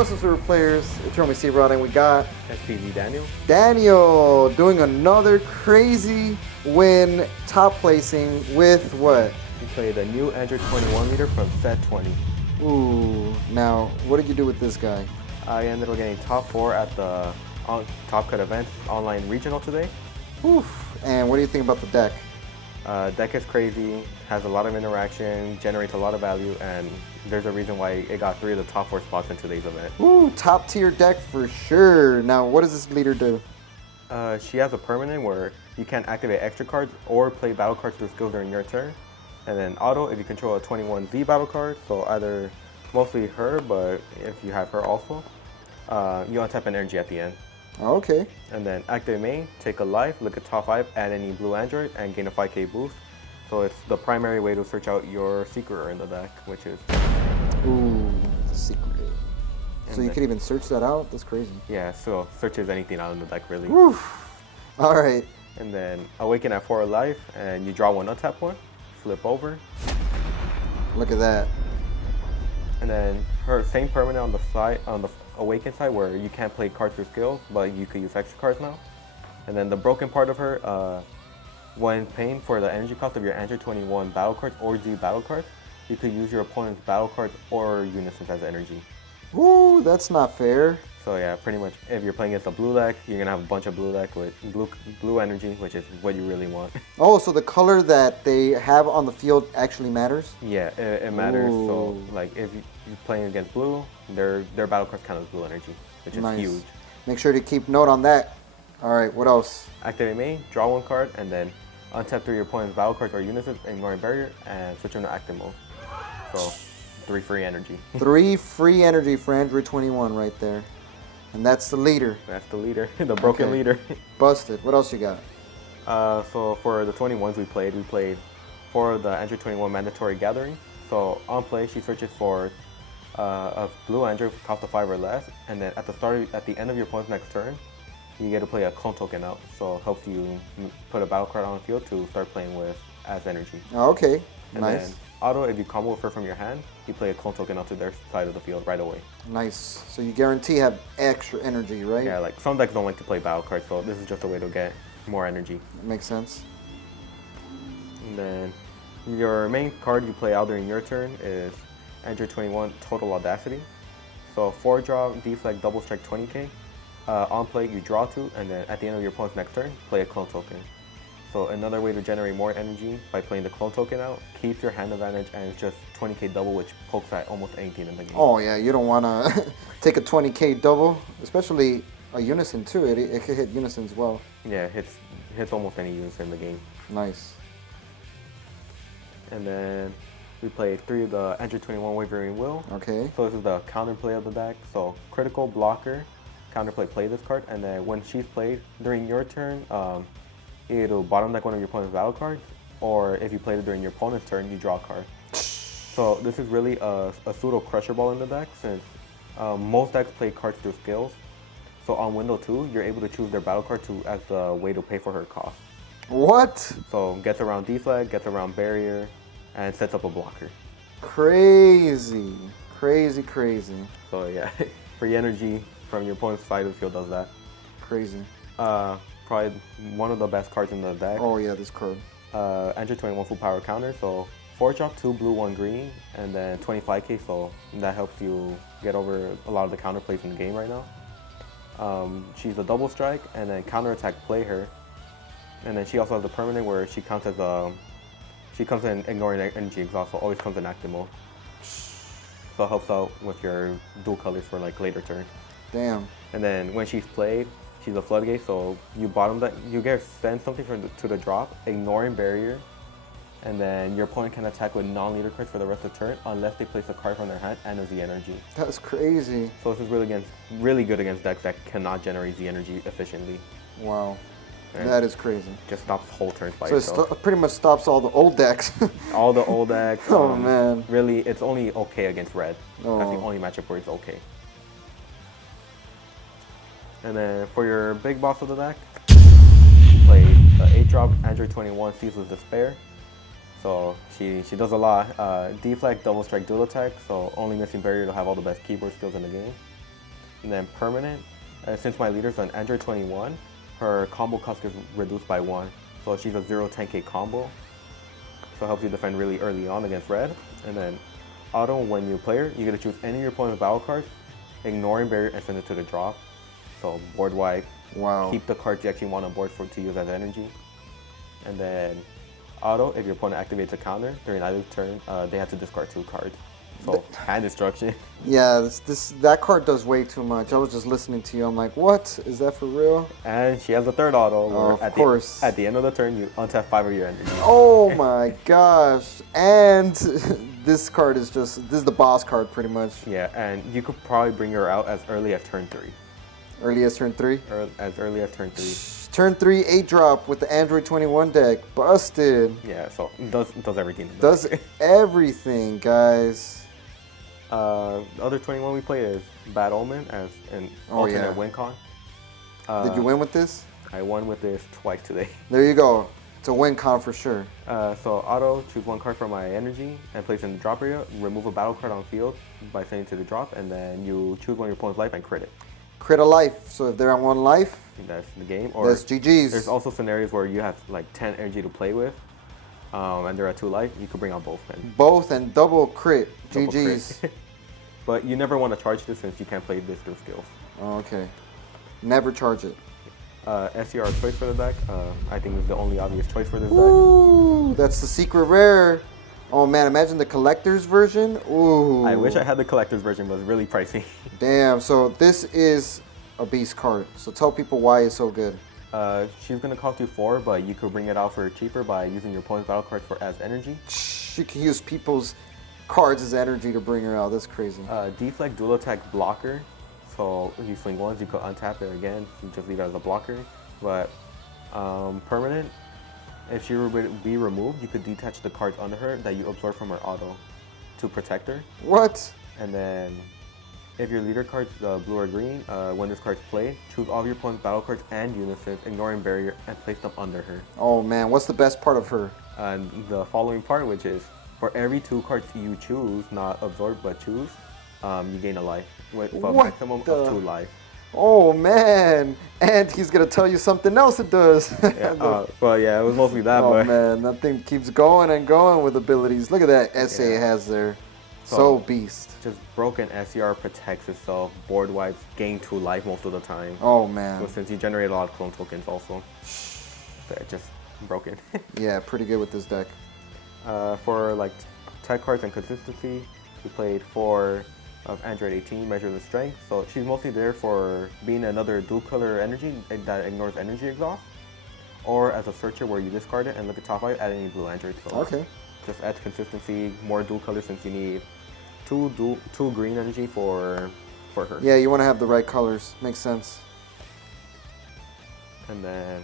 What's up, super players? It's your homie Steve Rod, and we got SPG Daniel. Daniel doing another crazy win, top placing with what? He played a new Android 21 meter from set 20. Ooh, now what did you do with this guy? I ended up getting top 4 at the Top Cut event online regional today. Oof. And what do you think about the deck? Deck is crazy, has a lot of interaction, generates a lot of value, and there's a reason why it got 3 of the top 4 spots in today's event. Ooh, top tier deck for sure. Now, what does this leader do? She has a permanent where you can activate extra cards or play battle cards through skills during your turn. And then auto if you control a 21Z battle card, so either mostly her, but if you have her also, you untap an energy at the end. Okay. And then activate main, take a life, look at top 5, add any blue android, and gain a 5k boost. So it's the primary way to search out your secret in the deck, which is... Ooh, the secret. And so you could even search that out? That's crazy. Yeah, so searches anything out in the deck really. Oof. Alright. And then awaken at 4 life, and you draw 1 untap one, flip over. Look at that. And then her same permanent on the side, on the awaken side, where you can't play cards through skills, but you could use extra cards now. And then the broken part of her, when paying for the energy cost of your Android 21 battle cards or Z battle cards, you could use your opponent's battle cards or unisons as energy. Ooh, that's not fair. So yeah, pretty much if you're playing against a blue deck, you're gonna have a bunch of blue deck with blue energy, which is what you really want. Oh, so the color that they have on the field actually matters? Yeah, it matters. Ooh. So like if you're playing against blue, their battle cards count as blue energy, which is Nice. huge. Make sure to keep note on that. Alright, what else? Activate main, draw 1 card, and then untap 3 your opponent's battle cards or unisons, ignoring barrier, and switch them to active mode. So 3 free energy. 3 free energy for Android 21 right there. And that's the leader. That's the leader, the broken Okay. leader. Busted. What else you got? So for the 21s we played for the Android 21 mandatory gathering. So on play, she searches for a blue Android with cost of 5 or less, and then at the end of your opponent's next turn, you get to play a clone token out. So it helps you put a battle card on the field to start playing with as energy. Oh, okay. And Nice. then auto, if you combo with her from your hand, you play a clone token out to their side of the field right away. Nice. So you guarantee have extra energy, right? Yeah, like some decks don't like to play battle cards, so this is just a way to get more energy. Makes sense. And then your main card you play out during your turn is Android 21 Total Audacity. So 4 draw, deflect, double strike 20k. On play, you draw 2, and then at the end of your opponent's next turn, play a clone token. So another way to generate more energy by playing the clone token out, keeps your hand advantage, and it's just 20k double, which pokes at almost anything in the game. Oh, yeah. You don't want to take a 20k double, especially a unison, too. It can hit unison as well. Yeah, hits almost any unison in the game. Nice. And then we played 3 of the Android 21 Wavering Will. Okay. So this is the counterplay of the deck. So critical blocker, counterplay, play this card, and then when she's played during your turn, it'll bottom deck one of your opponent's battle cards, or if you played it during your opponent's turn, you draw a card. So this is really a pseudo crusher ball in the deck, since most decks play cards through skills. So on window 2, you're able to choose their battle card as the way to pay for her cost. What? So gets around deflect, gets around barrier, and sets up a blocker. Crazy. Crazy, crazy. So yeah, free energy from your opponent's side of the field does that. Crazy. Probably one of the best cards in the deck. Oh, yeah, this card. Android 21 full power counter. So 4 drop, 2 blue, 1 green, and then 25k. So that helps you get over a lot of the counter plays in the game right now. She's a double strike, and then counter attack play her. And then she also has the permanent where she counts as she comes in ignoring energy exhaust, so always comes in active mode. So it helps out with your dual colors for like later turns. Damn. And then when she's played, she's a floodgate, so you bottom that, you get send something to the drop, ignoring barrier, and then your opponent can attack with non-leader cards for the rest of the turn unless they place a card from their hand and a Z energy. That's crazy. So this is really good against decks that cannot generate Z energy efficiently. Wow. And That is crazy. just stops whole turns by So itself. it pretty much stops all the old decks. All the old decks. Oh, man. Really, it's only okay against red. That's the Oh. only matchup where it's okay. And then for your big boss of the deck, you play the 8-drop Android 21 Ceaseless Despair. So she does a lot. Deflect, double strike, dual attack. So only missing barrier to have all the best keyboard skills in the game. And then permanent, since my leader's an Android 21, her combo cost is reduced by 1. So she's a 0-10k combo. So it helps you defend really early on against red. And then auto, when you play her, you get to choose any of your opponent's battle cards, ignoring barrier, and send it to the drop. So board wipe. Wow. Keep the cards you actually want on board to use as energy. And then auto, if your opponent activates a counter during either turn, they have to discard 2 cards. So hand destruction. Yeah, that card does way too much. I was just listening to you. I'm like, what? Is that for real? And she has a third auto. Where Of course. At the end of the turn, you untap 5 of your energy. Oh my gosh. And this card is this is the boss card pretty much. Yeah, and you could probably bring her out as early as turn 3. Early as turn 3? As early as turn 3. Turn 3, 8-drop with the Android 21 deck. Busted. Yeah, so it does everything. Does everything, guys. The other 21 we play is Bad Omen as an alternate win con. Did you win with this? I won with this twice today. There you go. It's a win con for sure. So auto, choose 1 card from my energy and place it in the drop area. Remove a battle card on field by sending it to the drop, and then you choose one of your opponent's life and crit it. Crit a life. So if they're on 1 life, that's the game. Or that's GG's. There's also scenarios where you have like 10 energy to play with, and they're at 2 life. You could bring on both. Both and double crit. Double GG's. Crit. But you never want to charge this since you can't play this through skills. Oh, okay. Never charge it. SCR choice for the deck. I think is the only obvious choice for this Ooh, that's the secret rare. Oh man, imagine the collector's version. Ooh. deck. I wish I had the collector's version, but it's really pricey. Damn, so this is a beast card. So tell people why it's so good. She's going to cost you 4, but you could bring it out for cheaper by using your opponent's battle cards as energy. You can use people's cards as energy to bring her out. That's crazy. Deflect dual attack blocker. So if you swing once, you could untap it again. You just leave it as a blocker. But permanent, if she were to be removed, you could detach the cards under her that you absorb from her auto to protect her. What? And then if your leader card's blue or green, when this card's played, choose all of your opponent's battle cards and unisons, ignoring barrier, and place them under her. Oh man, what's the best part of her? And the following part, which is for every 2 cards you choose, not absorb but choose, you gain a life with a maximum of 2 life. Oh man, and he's gonna tell you something else it does. Yeah, well yeah, it was mostly that. Oh but man, that thing keeps going and going with abilities. Look at that essay it has there. So beast. Just broken SCR protects itself, board wipes, gain 2 life most of the time. Oh man. So since you generate a lot of clone tokens also, they're just broken. Yeah, pretty good with this deck. For like tech cards and consistency, we played 4 of Android 18, Measure the Strength. So she's mostly there for being another dual color energy that ignores energy exhaust, or as a searcher where you discard it and look at top 5, add any blue Android. So okay. Just adds consistency, more dual colors since you need 2 green energy for her. Yeah, you want to have the right colors. Makes sense. And then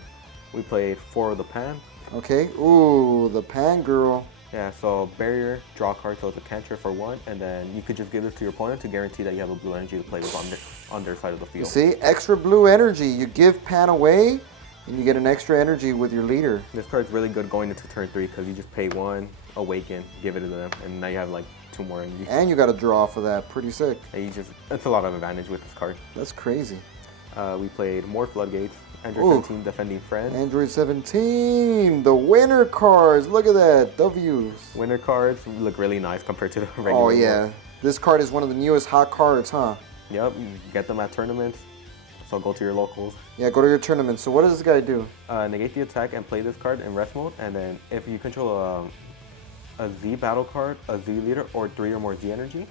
we played 4 of the Pan. Okay. Ooh, the Pan girl. Yeah, so barrier, draw a card, so it's a cantrip for 1, and then you could just give this to your opponent to guarantee that you have a blue energy to play with on their side of the field. You see, extra blue energy. You give Pan away, and you get an extra energy with your leader. This card's really good going into turn 3 because you just pay 1, awaken, give it to them, and now you have like 2 more energy. And you got to draw for that. Pretty sick. And it's a lot of advantage with this card. That's crazy. We played more Floodgates. Android 17 defending friend. Android 17, the winner cards. Look at that, W's. Winner cards look really nice compared to the regular. Oh yeah, ones. This card is one of the newest hot cards, huh? Yep, you get them at tournaments. So go to your locals. Yeah, go to your tournament. So what does this guy do? Negate the attack and play this card in rest mode, and then if you control a Z battle card, a Z leader, or 3 or more Z energy,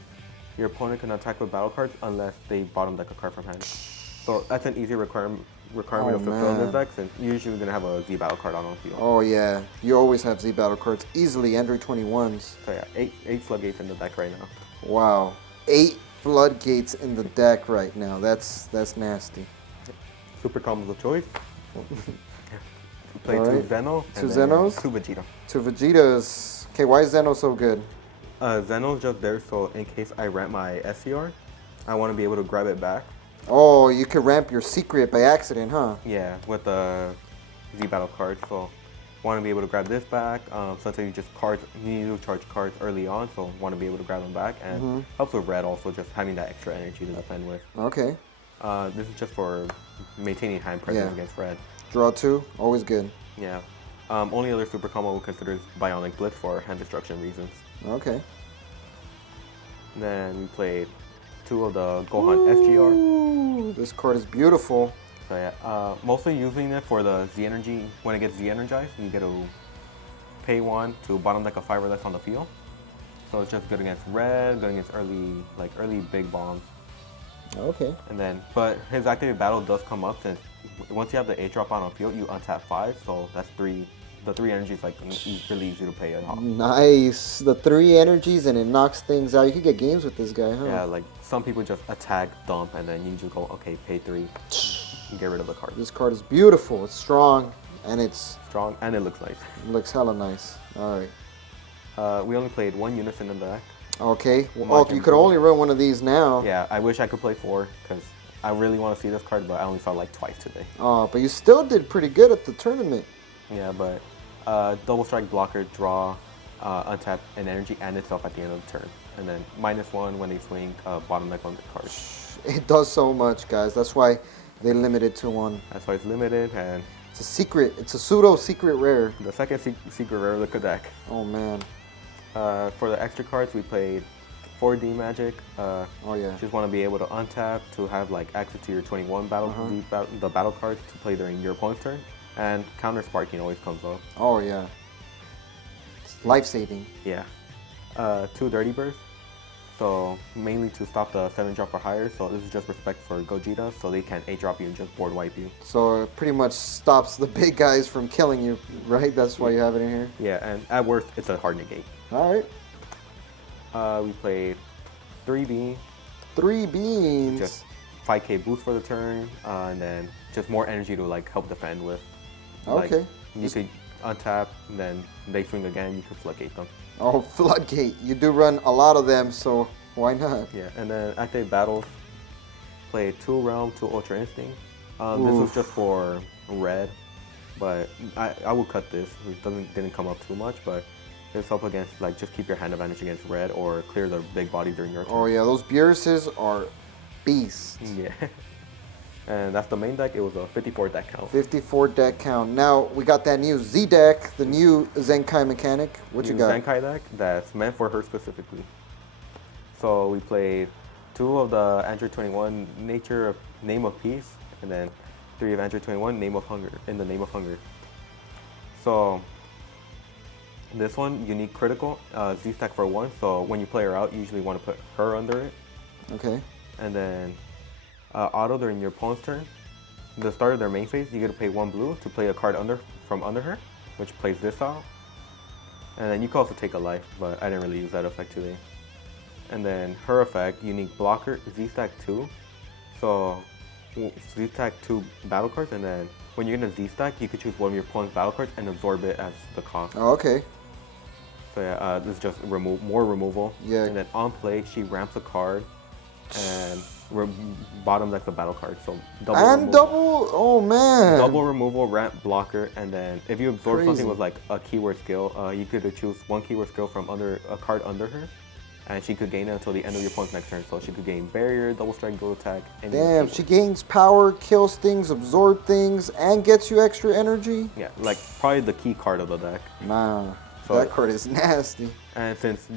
your opponent can attack with battle cards unless they bottom deck a card from hand. So that's an easy requirement to fulfill in this deck, since you're usually going to have a Z battle card on field. Oh yeah, you always have Z battle cards. Easily, Android 21s. So yeah, 8 floodgates in the deck right now. Wow, 8 floodgates in the deck right now. That's nasty. Super combos of choice. Play 2 Zeno. 2 Zenos? 2 Vegeta. 2 Vegetas. Okay, why is Zeno so good? Zeno's just there so in case I ramp my SCR, I want to be able to grab it back. Oh, you could ramp your secret by accident, huh? Yeah, with the Z battle card. So want to be able to grab this back. Sometimes you need to charge cards early on, so want to be able to grab them back. And helps with red also, just having that extra energy to defend with. Okay. This is just for maintaining hand presence Yeah. against red. Draw 2, always good. Yeah. Only other super combo we'll consider is Bionic Blitz for hand destruction reasons. Okay. Then we played 2 of the Gohan FGR. Ooh, this card is beautiful. So yeah, mostly using it for the Z energy. When it gets Z energized, you get to pay 1 to bottom deck a 5 or less on the field. So it's just good against red, good against early big bombs. Okay. And then, but his activated battle does come up since once you have the 8 drop on field, you untap 5. So that's 3. The 3 energy is like really easy to pay it off. Nice. The 3 energies and it knocks things out. You could get games with this guy, huh? Yeah, like some people just attack, dump, and then you just go, okay, pay 3, and get rid of the card. This card is beautiful. It's strong and it's Strong, and it looks nice. looks hella nice. All right. We only played 1 unison in the deck. Okay. Well, you could only run one of these now. Yeah, I wish I could play 4 because I really want to see this card, but I only saw like twice today. Oh, but you still did pretty good at the tournament. Yeah, but double strike, blocker, draw, untap an energy and itself at the end of the turn, and then -1 when they swing bottom deck on the card. It does so much, guys. That's why they limit it to 1. That's why it's limited, and It's a secret. It's a pseudo secret rare. the second secret rare of the deck. Oh man. For the extra cards, we played 4D Magic. Oh yeah. Just want to be able to untap to have like access to your 21 the battle cards to play during your opponent's turn, and counter sparking always comes up. Oh yeah. It's life-saving. Yeah. 2 Dirty Bursts. So mainly to stop the 7 drop or higher. So this is just respect for Gogeta, so they can 8 drop you and just board wipe you. So it pretty much stops the big guys from killing you, right? That's why you have it in here. Yeah, and at worst, it's a hard negate. All right. We played 3B, 3 beans. just 5k boost for the turn, and then just more energy to like help defend with. Like, Okay. you could untap, and then they swing again, you could floodgate them. Oh, Floodgate. You do run a lot of them, so why not? Yeah, and then active battles, played 2 Realm, 2 Ultra Instinct. This was just for red, but I will cut this. It didn't come up too much, but it's up against like just keep your hand advantage against red or clear the big body during your turn. Oh yeah, those Beerus's are beasts. Yeah. And that's the main deck. It was a 54 deck count. 54 deck count. Now we got that new Z deck, the new Zenkai mechanic. What you New got? Zenkai deck that's meant for her specifically. So we played 2 of the Android 21 Name of Peace, and then 3 of Android 21 Name of Hunger, in the Name of Hunger. So this one, unique critical, Z stack for 1. So when you play her out, you usually want to put her under it. Okay. And then auto during your opponent's turn. The start of their main phase, you get to pay 1 blue to play a card from under her, which plays this out. And then you can also take a life, but I didn't really use that effect today. And then her effect, unique blocker, Z stack 2. So Z stack 2 battle cards, and then when you're in a Z stack, you could choose one of your opponent's battle cards and absorb it as the cost. Oh, okay. So yeah, this is just more removal. Yeah. And then on play, she ramps a card and bottom deck the battle card. So double And removal. double. Oh man. Double removal, ramp, blocker, and then if you absorb Crazy. something with like a keyword skill, you could choose 1 keyword skill from under a card under her, and she could gain it until the end of your opponent's next turn. So she could gain barrier, double strike, dual attack. And Damn, she gains power, kills things, absorbs things, and gets you extra energy. Yeah, like probably the key card of the deck. Nah, So- that card is nasty. And since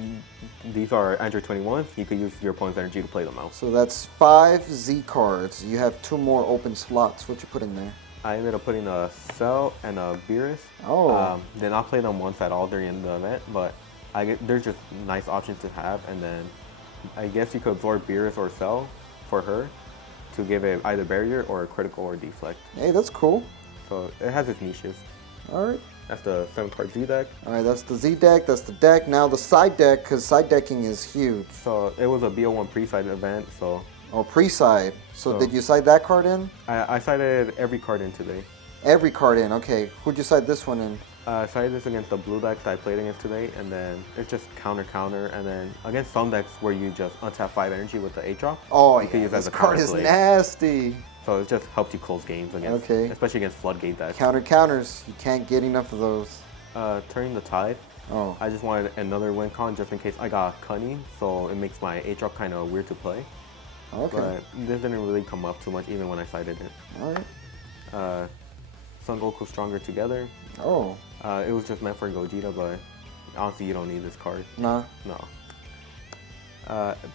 these are Android 21s, you could use your opponent's energy to play them out. So that's 5 Z cards. You have 2 more open slots. What you put in there? I ended up putting a Cell and a Beerus. Oh. Did not play them once at all during the event, but there's just nice options to have. And then I guess you could absorb Beerus or Cell for her to give it either barrier or a critical or deflect. Hey, that's cool. So it has its niches. All right. That's the 7-card Z deck. All right, that's the Z deck. That's the deck. Now the side deck, because side decking is huge. So it was a BO1 pre-side event, so Oh, pre-side. So So- did you side that card in? I sided every card in today. Every card in. Okay. Who'd you side this one in? I sided this against the blue decks that I played against today, and then it's just counter, and then against some decks where you just untap 5 energy with the 8 drop. Oh, you could yeah. use as This a card counter is play. nasty. So it just helps you close games against, Okay. especially against floodgate decks. Counters. You can't get enough of those. Turning the tide. Oh. I just wanted another win con just in case I got cunning, so it makes my 8 drop kind of weird to play. Okay. But this didn't really come up too much even when I cited it. All right. Son Goku Stronger Together. Oh. It was just meant for Gogeta, but honestly, you don't need this card. Nah. No.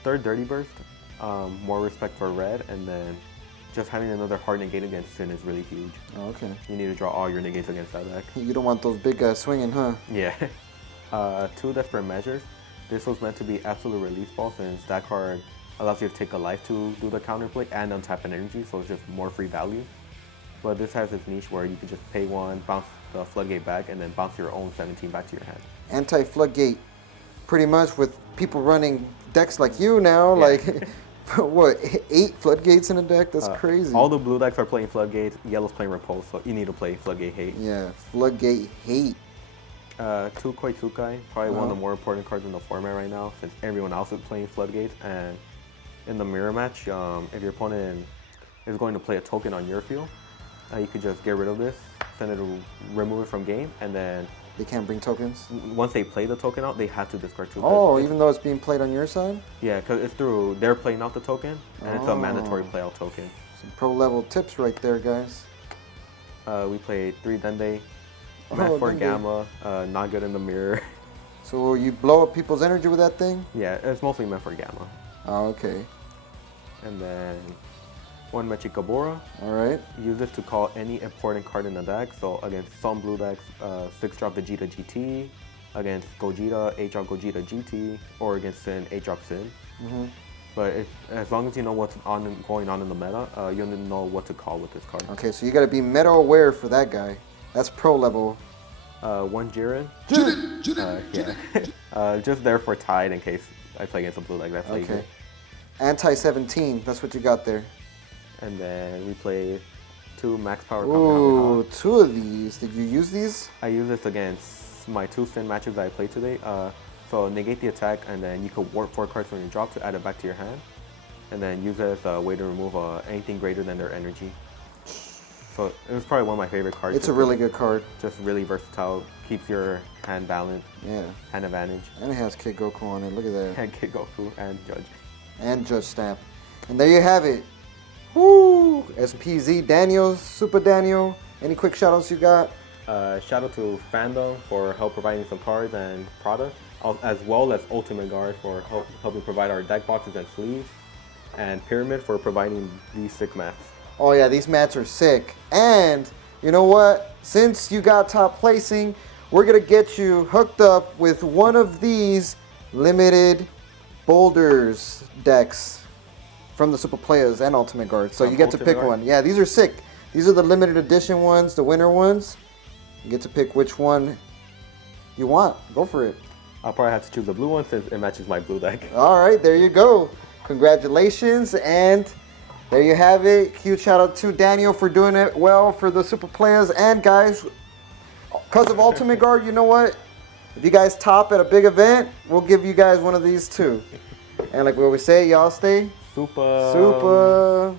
Third Dirty Burst. More respect for red, and then just having another hard negate against Sin is really huge. Oh, okay. You need to draw all your negates against that deck. You don't want those big guys swinging, huh? Yeah. 2 Desperate Measures. This was meant to be absolute release ball since that card allows you to take a life to do the counterplay and untap an energy, so it's just more free value. But this has this niche where you can just pay 1, bounce the Floodgate back, and then bounce your own 17 back to your hand. Anti-Floodgate, pretty much with people running decks like you now, Yeah. like, what, 8 Floodgates in a deck? That's crazy. All the blue decks are playing Floodgates, yellow's playing Repulse, so you need to play Floodgate Hate. Yeah, Floodgate Hate. 2 Koitsukai, probably one of the more important cards in the format right now, since everyone else is playing Floodgates. And in the mirror match, if your opponent is going to play a token on your field, you could just get rid of this, send it to remove it from game, and then They can't bring tokens? once they play the token out, they have to discard 2. Oh, even though it's being played on your side? Yeah, because it's through they're playing out the token, and it's a mandatory play out token. Some pro level tips right there, guys. We played 3 Dende, Math for Dende. Gamma, not good in the mirror. So will you blow up people's energy with that thing? Yeah, it's mostly meant for Gamma. Oh, okay. And then 1 Mechikabura. Alright. Use this to call any important card in the deck. So against some blue decks, 6-drop Vegeta GT. Against Gogeta, 8-drop Gogeta GT. Or against Sin, 8-drop Sin. But as long as you know what's going on in the meta, you'll know what to call with this card. Okay, so you gotta be meta aware for that guy. That's pro level. 1 Jiren. Yeah. Just there for tide in case I play against a blue deck that plays Okay. it. Anti-17, that's what you got there. And then we play 2 Max Power Ooh, Kamehameha. 2 of these. Did you use these? I use this against my 2 Sin matches that I played today. So negate the attack, and then you could warp 4 cards from your drop to add it back to your hand. And then use it as a way to remove anything greater than their energy. So it was probably one of my favorite cards. It's a really good card. Just really versatile, keeps your hand balanced, Yeah. hand advantage. And it has Kid Goku on it. Look at that. And Kid Goku and Judge. And Judge Stamp. And there you have it. Woo! SPZ Daniel, Super Daniel. Any quick shout outs you got? Shout out to Fandom for help providing some cards and products, as well as Ultimate Guard for helping provide our deck boxes and sleeves, and Pyramid for providing these sick mats. Oh yeah, these mats are sick. And you know what? Since you got top placing, we're gonna get you hooked up with one of these limited boulders decks from the Super Players and Ultimate Guard. So you get to Ultimate pick Guard? one. Yeah, these are sick. These are the limited edition ones, the winter ones. You get to pick which one you want. Go for it. I'll probably have to choose the blue one since it matches my blue deck. All right, there you go. Congratulations, and there you have it. Huge shout out to Daniel for doing it well for the Super Players. And guys, because of Ultimate Guard, you know what? If you guys top at a big event, we'll give you guys one of these too. And like we always say, y'all stay Super. super.